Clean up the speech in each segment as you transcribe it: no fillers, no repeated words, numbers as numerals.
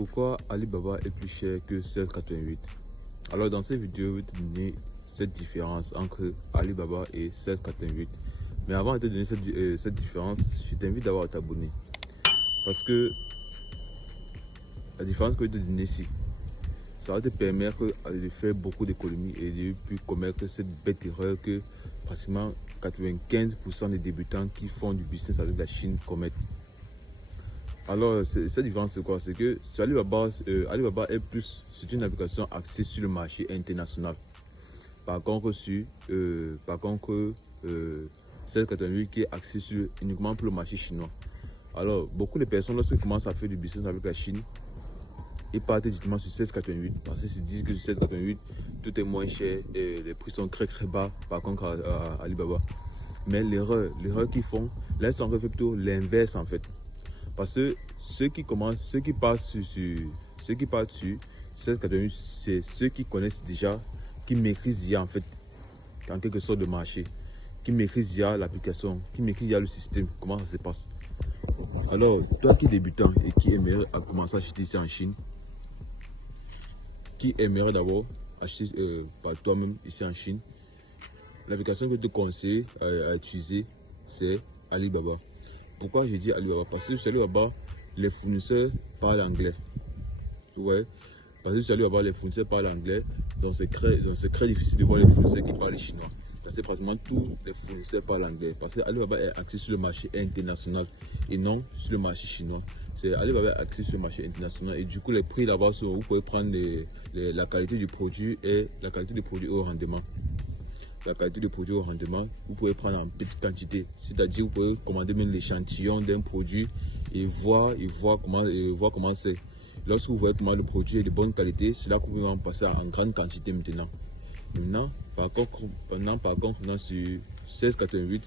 Pourquoi Alibaba est plus cher que 1688? Alors dans cette vidéo, je vais te donner cette différence entre Alibaba et 1688. Mais avant de te donner cette différence, je t'invite d'abord à t'abonner. Parce que la différence que je vais te donner ici, ça va te permettre de faire beaucoup d'économies et de ne plus commettre cette bête erreur que pratiquement 95% des débutants qui font du business avec la Chine commettent. Alors, cette différence, c'est quoi? C'est que sur Alibaba, Alibaba est plus, c'est une application axée sur le marché international. Par contre, 1688 qui est axé uniquement pour le marché chinois. Alors, beaucoup de personnes, lorsqu'ils commencent à faire du business avec la Chine, ils partent justement sur 1688 parce qu'ils se disent que sur 1688, tout est moins cher et les prix sont très bas par contre à Alibaba. Mais l'erreur qu'ils font, là, ils sont en fait plutôt l'inverse en fait. Parce que ceux qui partent sur 1688, c'est ceux qui connaissent déjà, qui maîtrisent déjà en fait, en quelque sorte, le marché, qui maîtrisent déjà l'application, qui maîtrisent déjà le système, comment ça se passe. Alors, toi qui es débutant et qui aimerais commencer à acheter ici en Chine, qui aimerait d'abord acheter par toi-même ici en Chine, l'application que je te conseille à utiliser, c'est Alibaba. Pourquoi je dis Alibaba? Parce que sur Alibaba, les fournisseurs parlent anglais. Ouais. Parce que sur Alibaba, les fournisseurs parlent anglais, donc c'est très difficile de voir les fournisseurs qui parlent chinois. C'est pratiquement tous les fournisseurs parlent anglais. Parce que Alibaba est axé sur le marché international et non sur le marché chinois. Alibaba est axé sur le marché international et du coup les prix là-bas, vous pouvez prendre la qualité du produit et la qualité du produit au rendement. La qualité du produit au rendement, vous pouvez prendre en petite quantité, c'est-à-dire vous pouvez commander même l'échantillon d'un produit et voir comment c'est. Lorsque vous voyez comment le produit est de bonne qualité, c'est là que vous pouvez en passer en grande quantité maintenant. Par contre, sur 1688,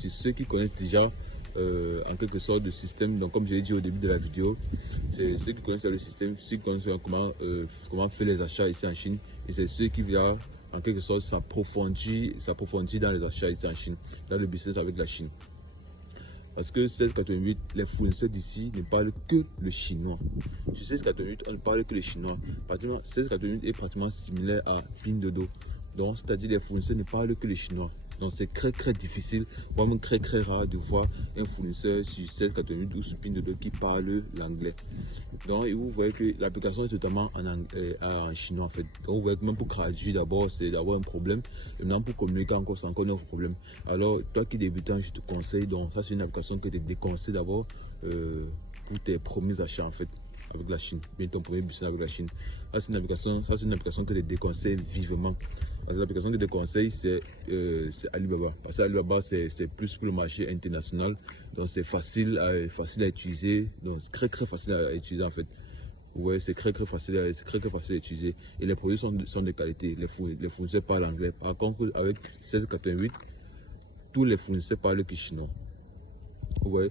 c'est ceux qui connaissent déjà en quelque sorte le système. Donc comme je l'ai dit au début de la vidéo, c'est ceux qui connaissent le système, ceux qui connaissent comment faire les achats ici en Chine, et c'est ceux qui viennent en quelque sorte s'approfondir dans les achats ici en Chine, dans le business avec la Chine. Parce que 1688, les fournisseurs d'ici ne parlent que le chinois. Sur 1688, on ne parle que le chinois. 1688 est pratiquement similaire à Pinduoduo. Donc, c'est-à-dire les fournisseurs ne parlent que le chinois. Donc, c'est très difficile, voire même très rare de voir un fournisseur sur 1688 ou sur Pinduoduo qui parle l'anglais. Donc, vous voyez que l'application est totalement en chinois en fait. Donc, vous voyez que même pour traduire d'abord, c'est d'abord un problème. Et maintenant, pour communiquer encore, c'est encore un autre problème. Alors, toi qui débutant, je te conseille, donc ça c'est une application que je te déconseille d'abord pour tes premiers achats en fait avec la Chine, bien ton premier business avec la Chine. Ça c'est une application que je te déconseille vivement. L'application que je te déconseille, c'est Alibaba. Parce que Alibaba, c'est plus pour le marché international. Donc c'est facile à utiliser. Donc c'est très facile à utiliser en fait. Ouais, c'est très facile à utiliser. Et les produits sont de qualité. Les fournisseurs parlent anglais. Par contre, avec 1688, tous les fournisseurs parlent que chinois. Ouais.